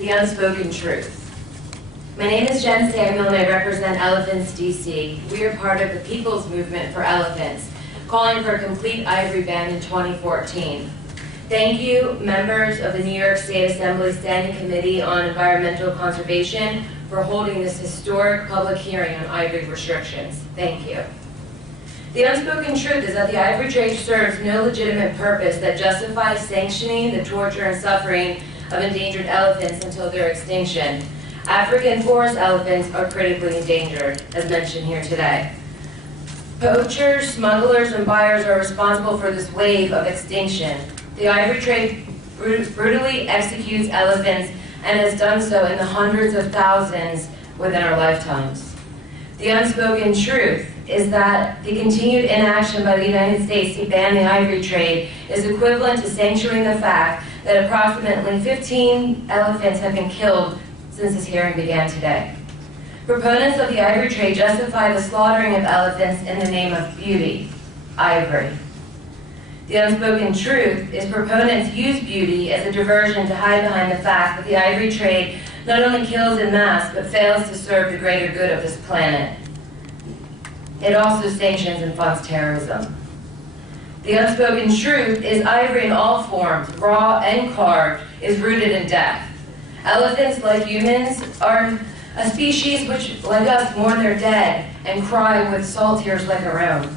The unspoken truth. My name is Jen Samuel and I represent Elephants DC. We are part of the People's Movement for Elephants, calling for a complete ivory ban in 2014. Thank you, members of the New York State Assembly Standing Committee on Environmental Conservation, for holding this historic public hearing on ivory restrictions. Thank you. The unspoken truth is that the ivory trade serves no legitimate purpose that justifies sanctioning the torture and suffering of endangered elephants until their extinction. African forest elephants are critically endangered, as mentioned here today. Poachers, smugglers, and buyers are responsible for this wave of extinction. The ivory trade brutally executes elephants and has done so in the hundreds of thousands within our lifetimes. The unspoken truth is that the continued inaction by the United States to ban the ivory trade is equivalent to sanctioning the fact that approximately 15 elephants have been killed since this hearing began today. Proponents of the ivory trade justify the slaughtering of elephants in the name of beauty, ivory. The unspoken truth is proponents use beauty as a diversion to hide behind the fact that the ivory trade not only kills en masse, but fails to serve the greater good of this planet. It also sanctions and funds terrorism. The unspoken truth is ivory in all forms, raw and carved, is rooted in death. Elephants, like humans, are a species which, like us, mourn their dead and cry with salt tears like our own.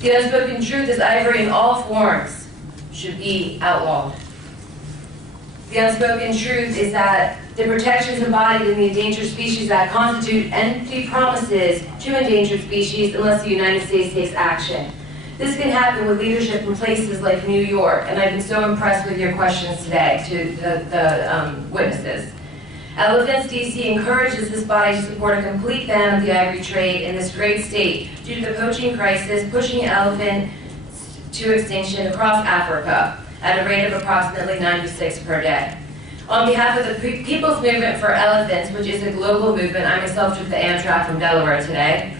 The unspoken truth is ivory in all forms should be outlawed. The unspoken truth is that the protections embodied in the Endangered Species Act constitute empty promises to endangered species unless the United States takes action. This can happen with leadership in places like New York, and I've been so impressed with your questions today to the witnesses. Elephants DC encourages this body to support a complete ban of the ivory trade in this great state due to the poaching crisis pushing elephants to extinction across Africa at a rate of approximately 96 per day. On behalf of the People's Movement for Elephants, which is a global movement, I myself took the Amtrak from Delaware today.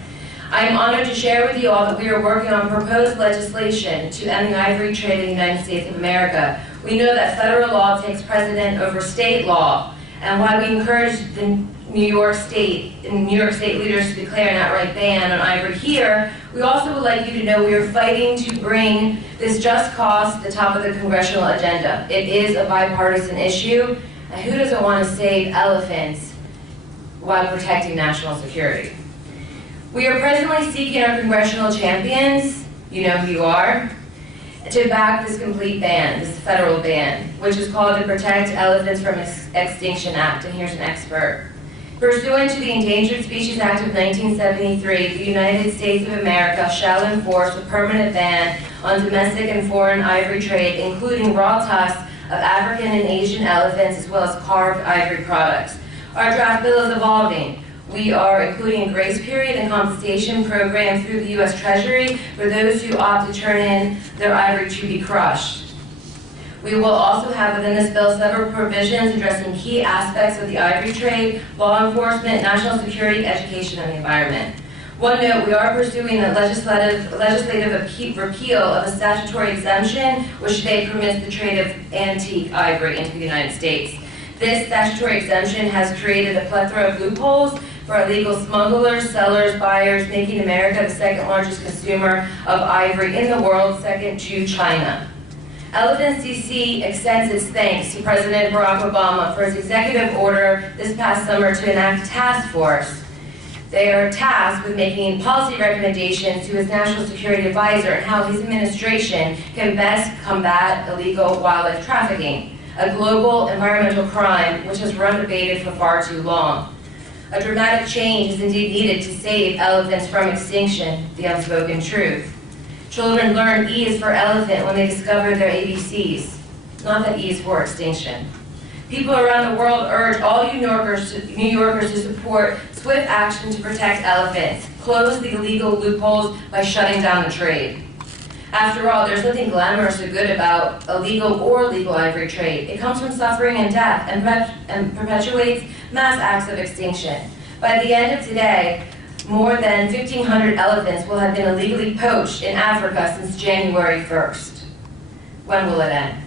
I am honored to share with you all that we are working on proposed legislation to end the ivory trade in the United States of America. We know that federal law takes precedent over state law, and while we encourage the New York State leaders to declare an outright ban on ivory here, we also would like you to know we are fighting to bring this just cause to the top of the congressional agenda. It is a bipartisan issue, and who doesn't want to save elephants while protecting national security? We are presently seeking our congressional champions, you know who you are, to back this complete ban, this federal ban, which is called the Protect Elephants from Extinction Act, and here's an expert. Pursuant to the Endangered Species Act of 1973, the United States of America shall enforce a permanent ban on domestic and foreign ivory trade, including raw tusks of African and Asian elephants, as well as carved ivory products. Our draft bill is evolving. We are including a grace period and compensation program through the U.S. Treasury for those who opt to turn in their ivory to be crushed. We will also have within this bill several provisions addressing key aspects of the ivory trade, law enforcement, national security, education, and the environment. One note, we are pursuing a legislative repeal of a statutory exemption which today permits the trade of antique ivory into the United States. This statutory exemption has created a plethora of loopholes for illegal smugglers, sellers, buyers, making America the second largest consumer of ivory in the world, second to China. Elephants DC extends its thanks to President Barack Obama for his executive order this past summer to enact a task force. They are tasked with making policy recommendations to his national security advisor on how his administration can best combat illegal wildlife trafficking, a global environmental crime which has run unabated for far too long. A dramatic change is indeed needed to save elephants from extinction, the unspoken truth. Children learn E is for elephant when they discover their ABCs, not that E is for extinction. People around the world urge all New Yorkers to support swift action to protect elephants, close the illegal loopholes by shutting down the trade. After all, there's nothing glamorous or good about illegal or legal ivory trade. It comes from suffering and death and perpetuates mass acts of extinction. By the end of today, more than 1,500 elephants will have been illegally poached in Africa since January 1st. When will it end?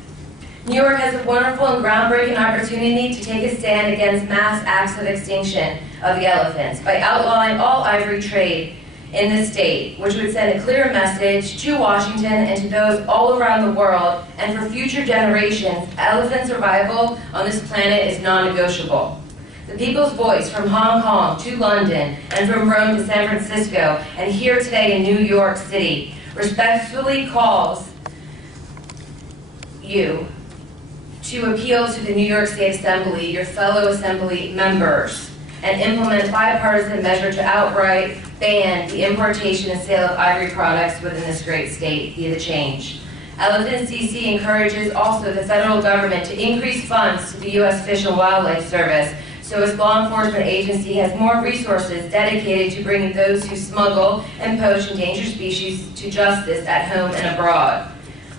New York has a wonderful and groundbreaking opportunity to take a stand against mass acts of extinction of the elephants by outlawing all ivory trade in the state, which would send a clear message to Washington and to those all around the world, and for future generations, elephant survival on this planet is non-negotiable. The people's voice from Hong Kong to London and from Rome to San Francisco and here today in New York City respectfully calls you to appeal to the New York State Assembly, your fellow Assembly members, and implement a bipartisan measure to outright ban the importation and sale of ivory products within this great state via the change. Elephants DC encourages also the federal government to increase funds to the U.S. Fish and Wildlife Service so its law enforcement agency has more resources dedicated to bringing those who smuggle and poach endangered species to justice at home and abroad.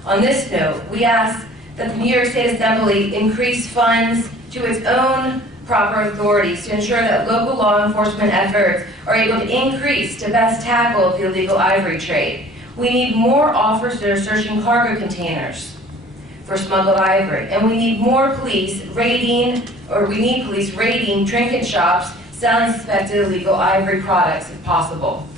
On this note, we ask that the New York State Assembly increase funds to its own proper authorities to ensure that local law enforcement efforts are able to increase to best tackle the illegal ivory trade. We need more officers searching cargo containers for smuggled ivory, and we need more police raiding, trinket shops selling suspected illegal ivory products if possible.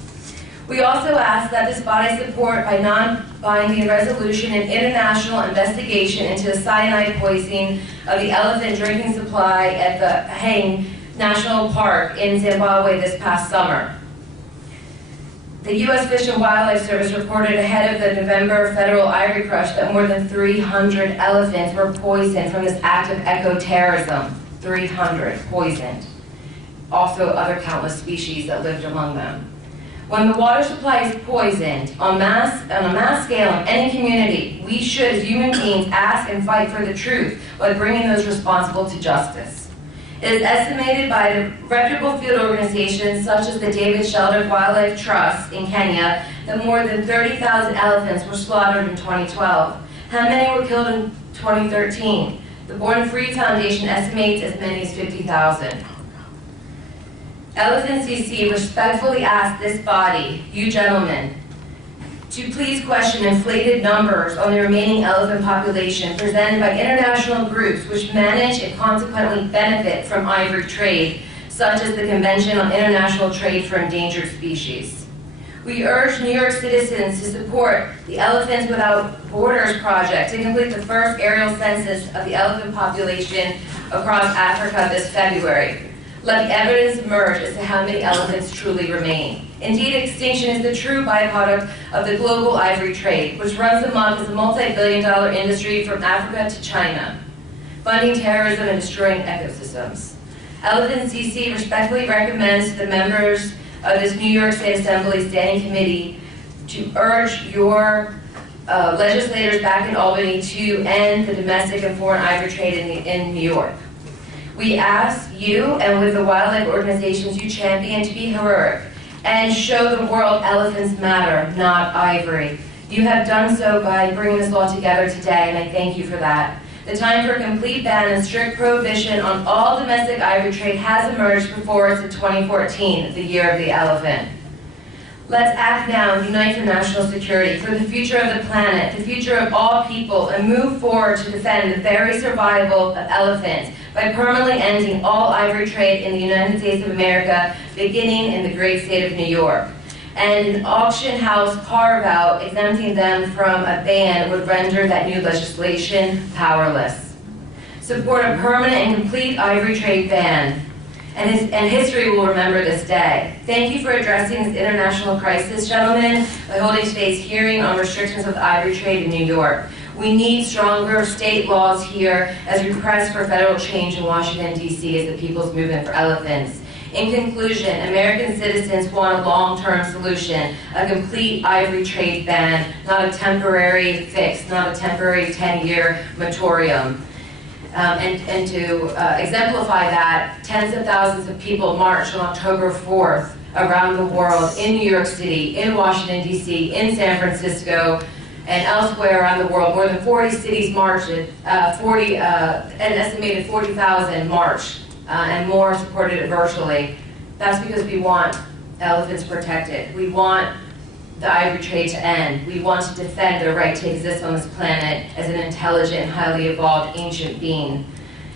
We also ask that this body support by non-binding resolution an international investigation into the cyanide poisoning of the elephant drinking supply at the Hang National Park in Zimbabwe this past summer. The U.S. Fish and Wildlife Service reported ahead of the November federal ivory crush that more than 300 elephants were poisoned from this act of eco-terrorism. 300 poisoned. Also other countless species that lived among them. When the water supply is poisoned on a mass scale in any community, we should, as human beings, ask and fight for the truth by bringing those responsible to justice. It is estimated by the reputable field organizations such as the David Sheldrick Wildlife Trust in Kenya that more than 30,000 elephants were slaughtered in 2012. How many were killed in 2013? The Born Free Foundation estimates as many as 50,000. Elephants DC respectfully ask this body, you gentlemen, to please question inflated numbers on the remaining elephant population presented by international groups which manage and consequently benefit from ivory trade, such as the Convention on International Trade for Endangered Species. We urge New York citizens to support the Elephants Without Borders project to complete the first aerial census of the elephant population across Africa this February. Let the evidence emerge as to how many elephants truly remain. Indeed, extinction is the true byproduct of the global ivory trade, which runs amok as a multi-billion-dollar industry from Africa to China, funding terrorism and destroying ecosystems. Elephants DC respectfully recommends to the members of this New York State Assembly Standing Committee to urge your legislators back in Albany to end the domestic and foreign ivory trade in New York. We ask you, and with the wildlife organizations you champion, to be heroic and show the world elephants matter, not ivory. You have done so by bringing this law together today, and I thank you for that. The time for a complete ban and strict prohibition on all domestic ivory trade has emerged before us in 2014, the year of the elephant. Let's act now and unite for national security, for the future of the planet, the future of all people, and move forward to defend the very survival of elephants by permanently ending all ivory trade in the United States of America, beginning in the great state of New York. And an auction house carve-out exempting them from a ban would render that new legislation powerless. Support a permanent and complete ivory trade ban. And history will remember this day. Thank you for addressing this international crisis, gentlemen, by holding today's hearing on restrictions of the ivory trade in New York. We need stronger state laws here as we press for federal change in Washington, D.C. as the people's movement for elephants. In conclusion, American citizens want a long-term solution, a complete ivory trade ban, not a temporary fix, not a temporary 10-year moratorium. And to exemplify that, tens of thousands of people marched on October 4th around the world, in New York City, in Washington, D.C., in San Francisco, and elsewhere around the world. More than 40 cities marched, an estimated 40,000 marched, and more supported it virtually. That's because we want elephants protected. We want the ivory trade to end. We want to defend their right to exist on this planet as an intelligent, highly evolved, ancient being.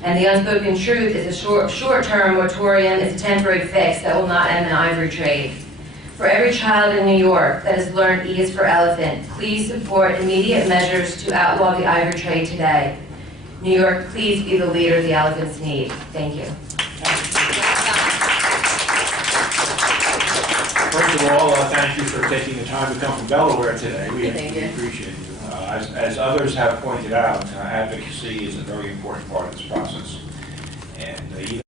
And the unspoken truth is a short-term moratorium is a temporary fix that will not end the ivory trade. For every child in New York that has learned E is for elephant, please support immediate measures to outlaw the ivory trade today. New York, please be the leader the elephants need. Thank you. First of all, thank you for taking the time to come from Delaware today. We appreciate you. As others have pointed out, advocacy is a very important part of this process. And even